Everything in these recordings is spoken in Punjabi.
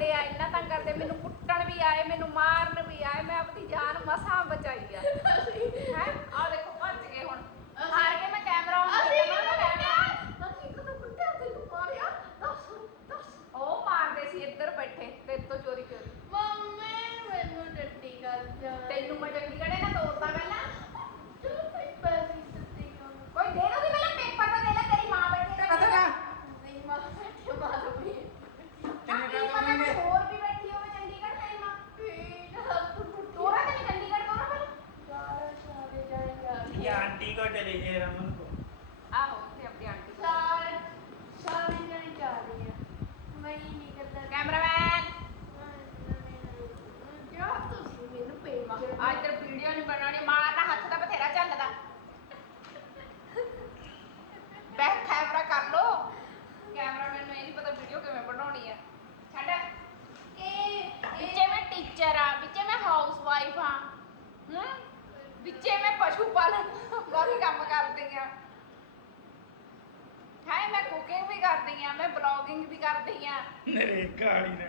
ਕਰਦੇ ਆ ਇੰਨਾ ਤੰਗ ਕਰਦੇ ਮੈਨੂੰ ਕੁੱਟਣ ਵੀ ਆਏ ਮੈਨੂੰ ਮਾਰਨ ਵੀ ਆਏ ਮੈਂ ਆਪਣੀ ਜਾਨ ਮਸਾਂ ਬਚਾਈ ਆ ਹੈ ਆ ਦੇਖੋ ਭੱਜ ਗਏ ਹੁਣ ਹਾਰ ਕੇ ਮੈਂ ਕੈਮਰਾ ਆਨ ਅਸੀਂ ਕੀਤਾ ਮੈਂ ਕੈਮਰਾ ਅਸੀਂ ਕਦੋਂ ਕੁੱਟਿਆ ਤੈਨੂੰ ਮਾਰਿਆ ਦੱਸ ਦੱਸ ਉਹ ਮਾਰਦੇ ਸੀ ਇੱਧਰ ਬੈਠੇ ਤੇਰੇ ਤੋਂ ਚੋਰੀ ਚੋਰੀ ਮੰਮੀ ਮੈਨੂੰ ਡੱਟੀ ਕਰ ਜਾ ਤੈਨੂੰ ਮੈਂ ਚੰਡੀਗੜ੍ਹ ਨਾ ਤੋੜਦਾ ਪਹਿਲਾਂ ਚਲੋ ਕੋਈ ਪੈਸੇ ਦਿੱਤੀ ਕਰ ਕੋਈ ਦੇ ਦੋ ਪਹਿਲਾਂ ਪੇਪਰ ਤਾਂ ਦੇ ਲੈ ਤੇਰੀ ਮਾਂ ਬੈਠੀ ਕਦੋਂ ਦਾ ਨਹੀਂ ਮਾਂ ਬੈਠੇ ਮਾਰ ਵੀ ਕਿੰਨੇ ਕਿੰਨੇ ਦਾ ਦੋਗੇ? ਹੋਰ ਵੀ ਬੈਠੀ ਹੋਵੇ ਚੰਡੀਗੜ੍ਹ ਤੇਰੀ ਮਾਂ ਠੀਕ ਹੱਥ ਟੁੱਟ ਤੋਰਾ ਤੇ ਚੰਡੀਗੜ੍ਹ ਤੋਰਾ ਪਹਿਲਾਂ ਸਾਰਾ ਸਾਰੇ ਜਾਏਗਾ ये आंटी को चले गए रमन को ਆਹੋ ਤੇ ਆਪਣੀ ਆਂਟੀ ਸਾਰੇ ਸਾਰੇ ਜਾਣੇ ਜਾ ਰਹੇ ਆ ਮੈਂ ਹੀ ਨਹੀਂ ਕਰਦਾ ਕੈਮਰਾਮੈਨ ਜਾ ਤੁਸੀਂ ਮੈਨੂੰ ਪੇ ਮਾਰ ਅੱਜ ਤੇ ਵੀਡੀਓ ਨਹੀਂ ਬਣਾਉਣੀ ਮਾਰਨਾ ਹੱਥ ਦਾ ਬਥੇਰਾ ਚੱਲਦਾ ਬੈਕ ਕੈਮਰਾ ਕਰ ਲੋ ਕੈਮਰਾਮੈਨ ਨੂੰ ਇਹ ਨਹੀਂ ਪਤਾ ਵੀਡੀਓ ਕਿਵੇਂ ਬਣਾਉਣੀ ਹੈ ਛੱਡ ਇਹ ਵਿੱਚੇ ਮੈਂ ਟੀਚਰ ਆ ਵਿੱਚੇ ਮੈਂ ਹਾਊਸ ਵਾਈਫ ਆ ਹੂੰ ਵਿੱਚੇ ਮੈਂ ਪਸ਼ੂ ਪਾਲਣ ਦਾ ਵੀ ਕੰਮ ਕਰਦੀ ਆ। ਹਾਂ, ਮੈਂ ਕੁਕਿੰਗ ਵੀ ਕਰਦੀ ਆ, ਮੈਂ ਬਲੌਗਿੰਗ ਵੀ ਕਰਦੀ ਆ। ਨਰੇ ਕਾਲੀ ਨਾ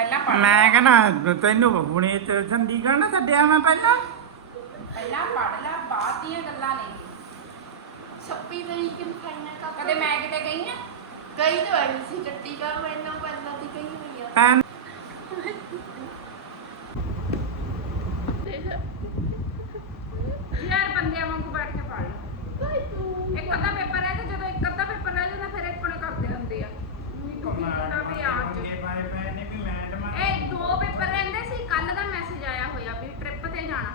ਪਹਿਲਾਂ ਪੜ੍ਹ ਮੈਂ ਕਹਿੰਦਾ ਤੈਨੂੰ ਹੁਣੇ ਤੇ ਚੰਡੀਗੜ੍ਹ ਨਾ ਛੱਡਿਆ ਮੈਂ ਪਹਿਲਾਂ। ਪਹਿਲਾਂ ਪੜ੍ਹ ਲੈ ਬਾਅਦ ਦੀਆਂ ਗੱਲਾਂ ਨੇ। ਛੱਪੀ ਤਰੀਕ ਨੂੰ ਕਾ ਕਦੇ ਮੈਂ ਕਿਤੇ ਗਈ ਆ? ਕਈ ਤਾਂ ਆਈ ਸੀ ਚੱਟੀ ਕਰ ਮੈਨੂੰ ਪਹਿਲਾਂ ਦੀ ਕਈ ਹੋਈ ਆ। ਪੈਨ ਯਾਰ ਬੰਦਿਆਂ ਵਾਂਗੂ ਬੈਠ ਕੇ ਪੜ੍ਹ ਲਓ ਇੱਕ ਅੱਧਾ ਪੇਪਰ ਰਹਿ ਜਾ ਜਦੋਂ ਇੱਕ ਅੱਧਾ ਪੇਪਰ ਰਹਿ ਜਾਂਦਾ ਫਿਰ ਇੱਕ ਕੋਲੇ ਕਰਦੇ ਹੁੰਦੇ ਆ ਨਾ ਵੀ ਆ ਚ ਬਾਏ ਪੈ ਨੇ ਵੀ ਮੈਡਮ ਇਹ ਦੋ ਪੇਪਰ ਰਹਿੰਦੇ ਸੀ ਕੱਲ ਦਾ ਮੈਸੇਜ ਆਇਆ ਹੋਇਆ ਵੀ ਟ੍ਰਿਪ ਤੇ ਜਾਣਾ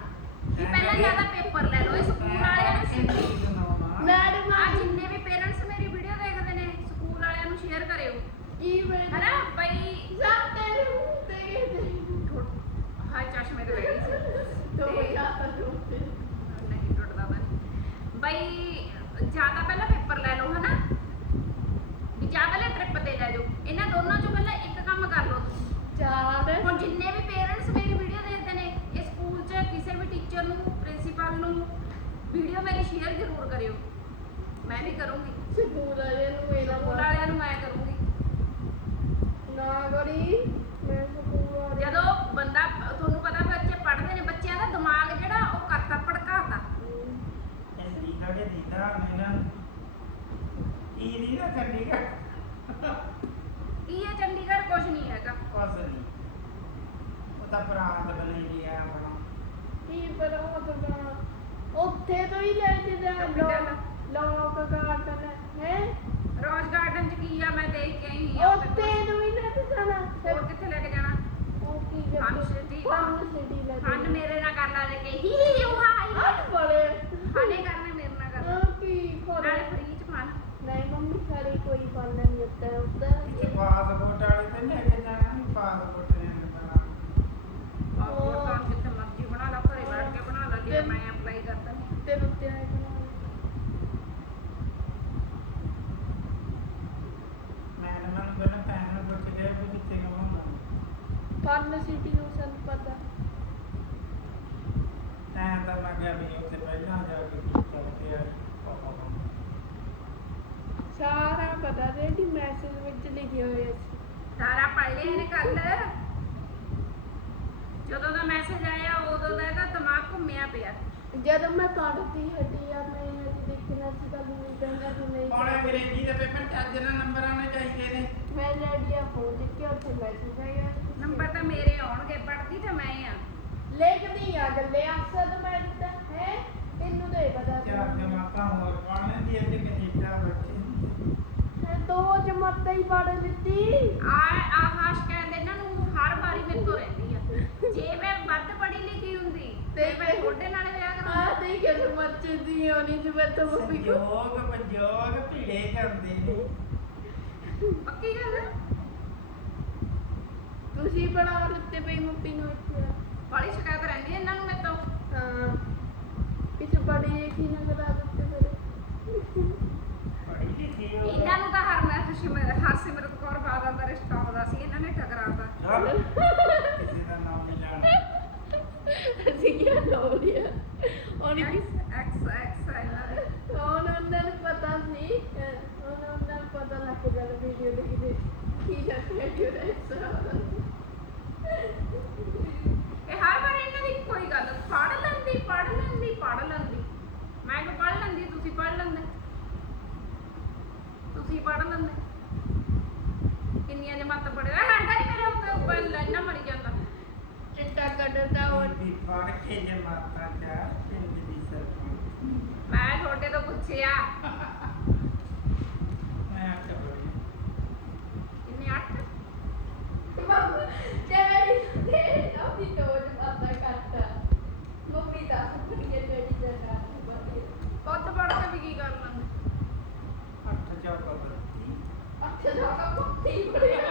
ਵੀ ਪਹਿਲਾਂ ਜ਼ਿਆਦਾ ਪੇਪਰ ਲੈ ਲਓ ਇਹ ਸਕੂਲ ਵਾਲਿਆਂ ਨੂੰ ਮੈਡਮ ਆ ਜਿੰਨੇ ਵੀ ਪੇਰੈਂਟਸ ਮੇਰੀ ਵੀਡੀਓ ਦੇਖਦੇ ਨੇ ਸਕੂਲ ਵਾਲਿਆਂ ਨੂੰ ਸ਼ੇਅਰ ਕਰਿਓ ਕੀ ਮੈਂ ਹਨਾ ਬਈ ਸਭ ਤੇਰੇ ਮੂੰਹ ਤੇ ਹਾਈ ਚਸ਼ਮੇ ਤੇ ਬੈਠੀ ਸੀ ਦੋ ਤੇ- ਯਾਰ ਰੋਤੇ ਨਹੀਂ ਟੁੱਟਦਾ ਤਾਂ ਬਈ ਜ਼ਿਆਦਾ ਪਹਿਲਾਂ ਪੇਪਰ ਲੈ ਲਓ ਹਨਾ? ਵੀ ਜਾਂ ਪਹਿਲਾਂ ਟ੍ਰਿਪ ਤੇ ਲੈ ਜਾਓ। ਇਹਨਾਂ ਦੋਨਾਂ ਚੋਂ ਪਹਿਲਾਂ ਇੱਕ ਕੰਮ ਕਰ ਲਓ ਤੁਸੀਂ। ਚਾਰ। ਹੁਣ ਜਿੰਨੇ ਵੀ ਪੇਰੈਂਟਸ ਮੇਰੀ ਵੀਡੀਓ ਦੇਖਦੇ ਨੇ ਇਹ ਸਕੂਲ 'ਚ ਕਿਸੇ ਵੀ ਟੀਚਰ ਨੂੰ ਪ੍ਰਿੰਸੀਪਲ ਨੂੰ ਵੀਡੀਓ ਮੇਰੀ ਸ਼ੇਅਰ ਜ਼ਰੂਰ ਕਰਿਓ। ਮੈਂ ਵੀ ਕਰੂੰਗੀ। ਸਕੂਲ ਵਾਲਿਆਂ ਨੂੰ ਮੇਰਾ ਸਕੂਲ ਵਾਲਿਆਂ ਨੂੰ ਮੈਂ ਕਰੂੰਗੀ ਨਾ ਕਰੀ ਮੈਂ ਸਕੂਲ ਵਾਲਿਆਂ ਜਦੋਂ ਬੰਦਾ ਤੁਹਾਨੂੰ ਪਤਾ ਬੱਚੇ ਪੜ੍ਹਦੇ ਨੇ ਬੱਚਿਆਂ ਦਾ ਦਿਮਾਗ ਜਿਹੜਾ ਉਹ ਕਰਤਾ ਭੜਕਾਤਾ ਚੰਡੀਗੜ੍ਹ ਦੇ ਦੀਦਾ ਮੇਰਾ ਕੀ ਦੀਦਾ ਚੰਡੀਗੜ੍ਹ ਕੀ ਇਹ ਚੰਡੀਗੜ੍ਹ ਕੁਝ ਨਹੀਂ ਹੈਗਾ ਕੁਛ ਨਹੀਂ ਉਹ ਤਾਂ ਪ੍ਰਾਂਤ ਬਣੀ ਗਿਆ ਆਪਣਾ ਕੀ ਪਤਾ ਹੋਗਾ ਉੱਥੇ ਤੋਂ ਹੀ ਲੈ ਕੇ ਜਾ ਲੋਕ ਗਾਰਡਨ ਹੈ? ਰੋਜ਼ ਗਾਰਡਨ 'ਚ ਕੀ ਆ ਮੈਂ ਦੇਖ ਕੇ ਆਈ ਹਾਂ ਉੱਥੇ ਤੋਂ। ਹੀ ਲੈ ਕੇ ਜਾਣਾ। ਹੋਰ ਕਿੱਥੇ ਲੈ ਕੇ ਜਾਣਾ? ਉਹ ਕੀ ਫਨ ਸਿਟੀ ਫਨ ਸਿਟੀ ਲੈ ਕੇ ਫਨ ਮੇਰੇ ਨਾਲ ਕਰ ਲਾ ਲੈ ਕੇ ਹੀ ਹੀ ਉਹ ਹਾਈ ਹੱਥ ਬੜੇ ਹਾਲੇ ਕਰਨੇ ਮੇਰੇ ਨਾਲ ਕਰ ਹਾਂ ਕੀ ਨਾਲੇ ਖੋਲੇ ਫ੍ਰੀ 'ਚ ਫਨ ਨਹੀਂ ਮੰਮੀ ਸਾਰੀ ਕੋਈ ਫਨ ਨਹੀਂ ਉੱਤੇ ਉੱਤੇ ਇੱਥੇ ਪਾਸਪੋਰਟ ਵਾਲੇ ਤੇ ਲੈ ਕੇ ਜਾਣਾ ਪਾਸਪੋਰਟ ਲੈਣ ਦਾ ਪਾਸਪੋਰਟ ਤਾਂ ਜਿੱਥੇ ਮਰਜ਼ੀ ਬਣਾ ਲਾ ਘਰੇ ਬੈਠ ਕੇ ਬਣਾ ਲਾ ਜੇ ਮੈਂ ਅਪਲਾਈ ਕਰਦਾ ਤੇ ਉੱਤੇ ਆਏ ਮੈਡਮ ਨੂੰ ਪਹਿਲਾਂ ਪੈਨ ਨੂੰ ਪੁੱਛ ਲਿਆ ਵੀ ਕਿੱਥੇ ਕਮਾਉਂਦਾ ਫਨ ਸਿਟੀ ਨੂੰ ਸਾਨੂੰ ਪਤਾ। ਤੈਂ ਤਾਂ ਮੈਂ ਕਿਹਾ ਵੀ ਉੱਥੇ ਪਹਿਲਾਂ ਜਾ ਕੇ ਕੀਤਾ ਤੇ ਸਾਰਾ ਪਤਾ ਰੇਡੀ ਮੈਸੇਜ ਵਿੱਚ ਲਿਖੇ ਹੋਏ ਸੀ ਸਾਰਾ ਪੜ੍ਹ ਲਿਆ ਨੇ ਕੱਲ ਜਦੋਂ ਦਾ ਮੈਸੇਜ ਆਇਆ ਉਦੋਂ ਦਾ ਇਹਦਾ ਦਿਮਾਗ ਘੁੰਮਿਆ ਪਿਆ। ਜਦੋਂ ਮੈਂ ਪੜ੍ਹਦੀ ਹਟੀ ਆ ਮੈਂ ਹਜੇ ਦੇਖਣਾ ਸੀ ਤਾਂ ਮੈਨੂੰ ਕਹਿੰਦਾ ਤੂੰ ਨਹੀਂ। ਹੁਣ ਅੰਗਰੇਜ਼ੀ ਦੇ ਪੇਪਰ ਚੱਜ ਨਾਲ ਨੰਬਰ ਆਉਣੇ ਚਾਹੀਦੇ ਨੇ। ਮੈਂ ਡੈਡੀ ਆ ਪਹੁੰਚ ਕੇ ਉੱਥੇ ਮੈਸੇਜ ਆਇਆ ਨੰਬਰ ਤਾਂ ਮੇਰੇ ਆਉਣਗੇ ਪੜਦੀ ਤਾਂ ਮੈਂ ਆ। ਲਿਖਦੀ ਆ ਗੱਲੇ ਅਕਸਰ ਮੈਂ ਤਾਂ ਹੈ ਤੈਨੂੰ ਤਾਂ ਇਹ ਪਤਾ ਚਾਰ ਜਮਾਤਾਂ ਹੋਰ ਪੜ੍ਹ ਲੈਂਦੀ ਐ ਤੇ ਕੈਨੇਡਾ ਬੱਚੇ ਹੈ ਦੋ ਜਮਾਤਾਂ ਹੀ ਪੜ ਦਿੱਤੀ। ਆ ਆਹਾਸ਼ ਕਹਿੰਦੇ ਇਹਨਾਂ ਨੂੰ ਹਰ ਵਾਰੀ ਮੇਰੇ ਤੋਂ ਰਹਿੰਦੀ ਆ। ਜੇ ਮੈਂ ਵੱਧ ਪੜ੍ਹੀ ਲਿਖੀ ਹੁੰਦੀ ਤੇ ਮੈਂ ਤੁਹਾਡੇ ਨਾਲ ਵਿਆਹ ਆ ਕਰਾਂ ਤੇ ਕਿਸ ਮੱਚੇ ਦੀ ਹੋਣੀ ਸੀ ਮੈਂ ਤਾਂ ਮੰਮੀ ਕੋ ਸੰਜੋਗ ਪੰਜੋਗ ਭੀੜੇ ਜਾਂਦੇ ਨੇ। ਪੱਕੀ ਗੱਲ ਆ? ਤੁਸੀਂ ਬਣਾ ਦਿੱਤੇ ਪਈ ਮੰਮੀ ਨੂੰ ਇੱਥੇ ਬੜੀ ਸ਼ਿਕਾਇਤ ਰਹਿੰਦੀ ਹੈ, ਇਹਨਾਂ ਨੂੰ ਮੇਰੇ ਤੋਂ ਹਾਂ ਕਿਸੇ ਬੜੀ ਲਿਖੀ ਨਾ ਕਰਾ ਦਿੱਤੇ ਫਿਰ ਪੜ੍ਹੀ ਲਿਖੀ ਹੋ ਇਹਨਾਂ ਨੂੰ ਤਾਂ ਹਰਮਨ ਸਿਮਰ ਹਰਸਿਮਰਤ ਕੌਰ ਬਾਦਲ ਦਾ ਰਿਸ਼ਤਾ ਆਉਂਦਾ ਸੀ ਇਹਨਾਂ ਨੇ ਟਕਰਾਤਾ ਚੱਲ ਕਿਸੇ ਦਾ ਨਾਮ ਨਹੀਂ ਲੈਣਾ ਅਸੀਂ ਕੀ ਹੋ ਲਿਆ ਉਹਨੇ ਕਿ ਐਕਸ ਐਕਸ ਇਹਨਾਂ ਦੇ ਹੁਣ ਉਹਨਾਂ ਨੂੰ ਪਤਾ ਸੀ ਅਹ ਹੁਣ ਉਹਨਾਂ ਨੂੰ ਪਤਾ ਲੱਗ ਗਿਆ ਵੀਡੀਓ ਦੇਖਦੇ ਕੀ ਲੱਗਿਆ ਕਿ ਉਹਦਾ ਹਿੱਸਾ ਇਹ ਹਰ ਵਾਰ ਇਹਨਾਂ ਦੀ ਕੋਈ ਗੱਲ ਪੜ ਲੈਂਦੀ ਪੜ ਲੈਂਦੀ ਪੜ ਲੈਂਦੀ। ਮੈਂ ਕਿ ਪੜ ਲੈਂਦੀ ਤੁਸੀਂ ਪੜ ਲੈਂਦੇ। ਤੁਸੀਂ ਪੜ ਲੈਂਦੇ। ਕਿੰਨੀਆਂ ਜਮਾਤਾਂ ਪੜਿਆ ਹਟਦਾ ਨਹੀਂ ਮੇਰੇ ਉੱਤੇ ਲੈਣਾ ਮਰੀ ਜਾਂਦਾ। ਚਿੱਟਾ ਕੱਢਦਾ ਉਹ ਵੀ ਪੜ੍ਹ ਕੇ ਜਮਾਤਾਂ ਚ ਪਿੰਡ ਦੀ ਸਰਪੰਚ ਮੈਂ ਤੁਹਾਡੇ ਤੋਂ ਪੁੱਛਿਆ। people here.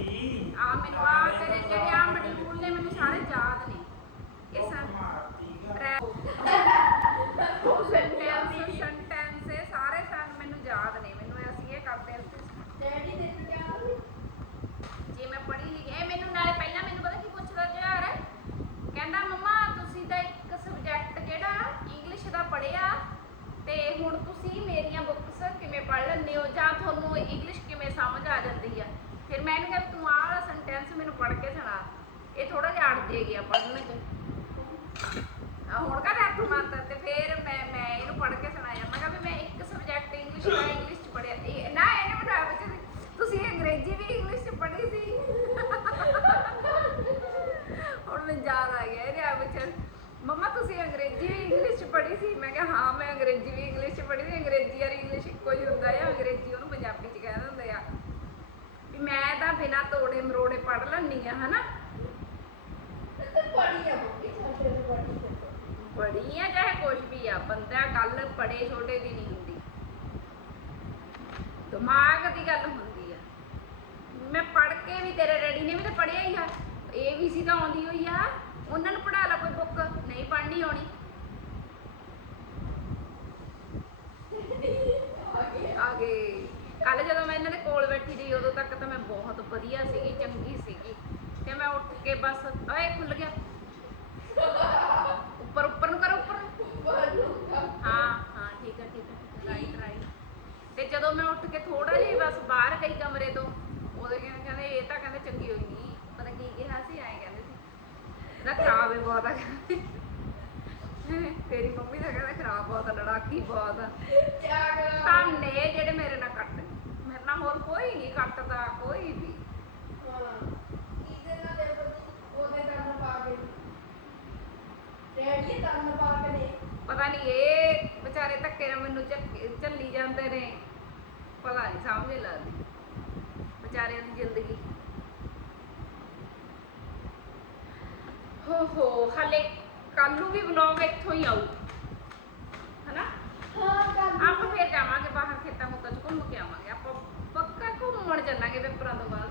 ਪੜੀ ਤੀ ਆ ਮੈਨੂੰ ਆ ਤੇਰੇ ਜਿਹੜੇ ਆ ਮਡਿਊਲ ਨੇ ਮੈਨੂੰ ਸਾਰੇ ਯਾਦ ਨੇ ਇਹ ਸਭ ਮਾਰਤੀ ਉਹ ਸੈਂਟੈਂਸ ਸੈਂਟੈਂਸ ਇਹ ਸਾਰੇ ਸਾਨੂੰ ਮੈਨੂੰ ਯਾਦ ਨੇ ਮੈਨੂੰ ਅਸੀਂ ਇਹ ਕਰਦੇ ਹਾਂ ਡੈਡੀ ਦੇ ਕਿਆ ਜੇ ਮੈਂ ਪੜ੍ਹੀ ਲਿਖੀ ਇਹ ਮੈਨੂੰ ਨਾਲੇ ਪਹਿਲਾਂ ਮੈਨੂੰ ਪਤਾ ਕੀ ਪੁੱਛਦਾ ਯਾਰ ਕਹਿੰਦਾ ਮੰਮਾ ਤੁਸੀਂ ਤਾਂ ਇੱਕ ਸਬਜੈਕਟ ਜਿਹੜਾ ਇੰਗਲਿਸ਼ ਦਾ ਪੜ੍ਹਿਆ ਤੇ ਹੁਣ ਤੁਸੀਂ ਮੇਰੀਆਂ ਬੁੱਕਸ ਕਿਵੇਂ ਪੜ੍ਹ ਲੈਂਦੇ ਹੋ ਜਾਂ ਤੁਹਾਨੂੰ ਇੰਗਲਿਸ਼ ਕਿਵੇਂ ਸਮਝ ਆ ਜਾਂਦੀ ਆ ਫਿਰ ਮੈਂ ਇਹਨੂੰ ਕਿਹਾ ਵੀ ਤੂੰ ਆਹ ਵਾਲਾ ਸੈਂਟੈਂਸ ਮੈਨੂੰ ਪੜ੍ਹ ਕੇ ਸੁਣਾ ਇਹ ਥੋੜਾ ਗਿਆ ਪੜ੍ਹਨ ਚ ਆ ਹੁਣ ਕਾ ਹੱਥ ਮਾਰਦਾ ਤੇ ਫਿਰ ਮੈਂ ਮੈਂ ਇਹਨੂੰ ਪੜ੍ਹ ਕੇ ਸੁਣਾਇਆ ਮੈਂ ਕਿਹਾ ਵੀ ਮੈਂ ਇੱਕ ਸਬਜੈਕਟ ਇੰਗਲਿਸ਼ ਦਾ ਇੰਗਲਿਸ਼ ਚ ਪੜ੍ਹਿਆ ਇਹ- ਨਾ ਇਹਨੇ ਬਣਾਇਆ ਬੱਚੇ ਤੁਸੀਂ ਅੰਗਰੇਜ਼ੀ ਵੀ ਇੰਗਲਿਸ਼ ਚ ਪੜ੍ਹੀ ਸੀ ਹੁਣ ਮੈਨੂੰ ਯਾਦ ਆ ਗਿਆ ਇਹਨੇ ਆ ਬੱਚੇ ਮੰਮਾ ਤੁਸੀਂ ਅੰਗਰੇਜ਼ੀ ਵੀ ਇੰਗਲਿਸ਼ ਚ ਪੜ੍ਹੀ ਸੀ ਮੈਂ ਕਿਹਾ ਹਾਂ ਮੈਂ ਅੰਗਰੇਜ਼ੀ ਵੀ ਇੰਗਲਿਸ਼ ਚ ਪੜ੍ਹੀ ਸੀ ਅੰਗਰੇਜ਼ੀ ਔਰ ਇੰਗਲਿਸ਼ ਇੱਕੋ ਹੀ ਹੁੰਦਾ ਆ ਅੰਗਰੇਜ਼ੀ ਉਹਨੂੰ ਪੰਜਾਬੀ ਚ ਕਹਿ ਦਿੰਦੇ ਆ ਵੀ ਮੈਂ ਤਾਂ ਬਿਨਾਂ ਤੋੜੇ ਮਰੋੜੇ ਪੜ੍ਹ ਲੈਂਦੀ ਆ ਹਨਾ ਤੇ ਪੜੀ ਆ ਮੰਮੀ ਸਾਡੇ ਤੋਂ ਪੜੀ ਤੇ ਬੜੀ ਆ ਚਾਹੇ ਕੁਛ ਵੀ ਆ, ਬੰਦਾ ਗੱਲ ਬੜੇ ਛੋਟੇ ਦੀ ਨਹੀਂ ਹੁੰਦੀ। ਦਿਮਾਗ ਦੀ ਗੱਲ ਹੁੰਦੀ ਆ। ਮੈਂ ਪੜ ਕੇ ਵੀ ਤੇਰੇ ਡੈਡੀ ਨੇ ਵੀ ਤਾਂ ਪੜਿਆ ਹੀ ਆ। ਇਹ ਵੀ ਸੀ ਤਾਂ ਆਉਂਦੀ ਹੋਈ ਆ। ਉਹਨਾਂ ਨੂੰ ਪੜਾ ਲਾ ਕੋਈ ਬੁੱਕ ਨਹੀਂ ਪੜ੍ਹਨੀ ਆਉਣੀ। ਆ ਕੱਲ ਜਦੋਂ ਮੈਂ ਇਹਨਾਂ ਦੇ ਕੋਲ ਬੈਠੀ ਰਹੀ ਉਦੋਂ ਤੱਕ ਤਾਂ ਮੈਂ ਬਹੁਤ ਵਧੀਆ ਸੀਗੀ, ਚੰਗੀ ਸੀਗੀ। ਤੇ ਮੈਂ ਉੱਠ ਕੇ ਬਸ ਓਏ ਖੁੱਲ ਗਿਆ ਉੱਪਰ ਉੱਪਰ ਨੂੰ ਕਰੋ ਉੱਪਰ ਨੂੰ ਬਾਲੂਗਾ ਹਾਂ ਹਾਂ ਠੀਕ ਹੈ ਠੀਕ ਹੈ ਰਾਈਟ ਰਾਈਟ ਤੇ ਜਦੋਂ ਮੈਂ ਉੱਠ ਕੇ ਥੋੜਾ ਜਿਹਾ ਬਸ ਬਾਹਰ ਗਈ ਕਮਰੇ ਤੋਂ ਉਹਦੇ ਕਹਿੰਦੇ ਕਹਿੰਦੇ ਇਹ ਤਾਂ ਕਹਿੰਦੇ ਚੰਗੀ ਹੋਈ ਨਹੀਂ ਪਤਾ ਕੀ ਕਿਹਾ ਸੀ ਐਂ ਕਹਿੰਦੇ ਸੀ ਖਰਾਬ ਹੈ ਬਹੁਤ ਆ ਤੇਰੀ ਮੰਮੀ ਦਾ ਕਹਿੰਦਾ ਖਰਾਬ ਬਹੁਤ ਆ, ਲੜਾਕੀ ਬਹੁਤ ਆ। ਜਾਗਰਾ ਤਾਨੇ ਜਿਹੜੇ ਮੇਰੇ ਨਾਲ ਕੱਟ, ਮੇਰੇ ਨਾਲ ਹੋਰ ਕੋਈ ਨਹੀਂ ਕੱਟਦਾ, ਕੋਈ ਵੀ। ਇਹਦੇ ਨਾਲ ਦੇ ਉਹਦੇ ਕੰਨ ਪਾ ਕੇ ਡੈਡੀ ਕੰਨ ਪਾ ਕੇ ਦੇ ਪਤਾ ਨਹੀਂ ਇਹ ਵਿਚਾਰੇ ਧੱਕੇ ਨਾਲ ਮੈਨੂੰ ਝੱਲੀ ਜਾਂਦੇ ਨੇ। ਪਤਾ ਨਹੀਂ ਨਹੀਂ ਸਮਝ ਲੱਗਦੀ। ਵਿਚਾਰਿਆਂ ਦੀ ਜ਼ਿੰਦਗੀ। ਹੋ ਹੋ ਹਲੇ ਕੱਲ ਨੂੰ ਵੀ ਵਲੌਗ ਇੱਥੋਂ ਹੀ ਆਊ। ਹਨਾ? ਹਾਂ ਕਰ ਆਪਾਂ ਫੇਰ ਜਾਵਾਂਗੇ ਬਾਹਰ ਖੇਤਾਂ ਖੁੱਤਾਂ 'ਚ ਘੁੰਮ ਕੇ ਆਵਾਂਗੇ ਆਪਾਂ ਪੱਕਾ ਘੁੰਮਣ ਚੱਲਾਂਗੇ ਪੇਪਰਾਂ ਤੋਂ ਬਾਅਦ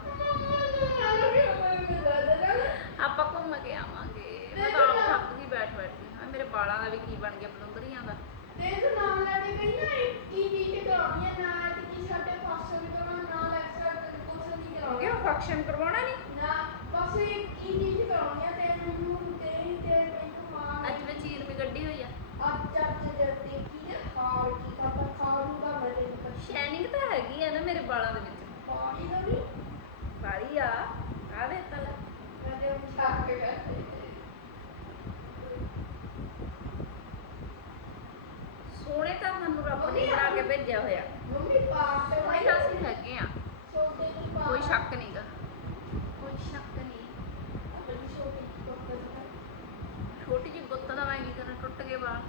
ਆਪਾਂ ਘੁੰਮ ਕੇ ਆਵਾਂਗੇ ਮੈਂ ਤਾਂ ਆਪ ਥੱਕ ਗਈ ਬੈਠ ਬੈਠ ਕੇ ਹਾਂ ਮੇਰੇ ਬਾਲਾਂ ਦਾ ਵੀ ਕੀ ਬਣ ਗਿਆ ਬਲੁੰਦਰੀਆਂ ਦਾ ਤੇ ਤੂੰ ਨਾਮ ਲੈ ਕੇ ਗਈ ਨਾ ਕੀ ਚੀਜ਼ ਕਰਾਉਣੀ ਹੈ ਨਾ ਕਿ ਸਾਡੇ ਫਸਲ ਕਰਾਉਣਾ ਨਾ ਲੈਕਚਰ ਤੇ ਕੁਛ ਨਹੀਂ ਕਰਾਉਣਾ ਕਿਉਂ ਫੰਕਸ਼ਨ ਕਰਵਾਉਣਾ ਨਹੀਂ ਨਾ ਬਸ ਇੱਕ ਕੀ ਚੀਜ਼ ਕਰਾਉਣੀ ਹੈ ਤੇ ਮੈਨੂੰ ਤੇ ਤੇ ਮੈਨੂੰ ਮਾਂ ਅੱਜ ਮੈਂ ਚੀਰ ਵੀ ਗੱਡੀ ਹੋਈ ਆ ਅੱਜ ਅੱਜ ਜਦ ਦੇਖੀ ਨਾ ਖਾਲ ਕੀ ਕਰਦਾ ਖਾਲ ਨੂੰ ਦਾ ਮੇਰੇ ਨੂੰ ਸ਼ੈਨਿੰਗ ਤਾਂ ਹੈਗੀ ਆ ਨਾ ਮੇਰੇ ਬਾਲਾਂ ਦੇ ਵਿੱਚ ਪਾਣੀ ਦਾ ਵੀ ਬਾਰੀ ਆ ਆ ਦੇ ਤਲ ਮੈਂ ਤੇ ਛਾਪ ਕੇ ਕਰਦੇ ਸੋਹਣੇ ਤਾਂ ਮੈਨੂੰ ਰੱਬ ਨੇ ਬਣਾ ਕੇ ਭੇਜਿਆ ਹੋਇਆ। ਮੰਮੀ ਪਾਸ ਤੇ ਸੋਹਣੇ ਤਾਂ ਅਸੀਂ ਹੈਗੇ ਆ। ਛੋਟੇ ਨੂੰ ਕੋਈ ਸ਼ੱਕ ਨਹੀਂਗਾ ਕੋਈ ਸ਼ੱਕ ਨਹੀਂ। ਆਪਣੀ ਛੋਟੀ ਛੋਟੀ ਜਿਹੀ ਗੁੱਤ ਦਾ ਮੈਂ ਕੀ ਕਰਾਂ ਟੁੱਟ ਗਏ ਵਾਲ।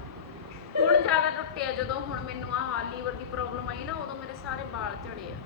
ਹੁਣ ਜ਼ਿਆਦਾ ਟੁੱਟੇ ਆ ਜਦੋਂ ਹੁਣ ਮੈਨੂੰ ਆਹ ਲੀਵਰ ਦੀ ਪ੍ਰੋਬਲਮ ਆਈ ਨਾ ਉਦੋਂ ਮੇਰੇ ਸਾਰੇ ਵਾਲ ਝੜੇ ਆ।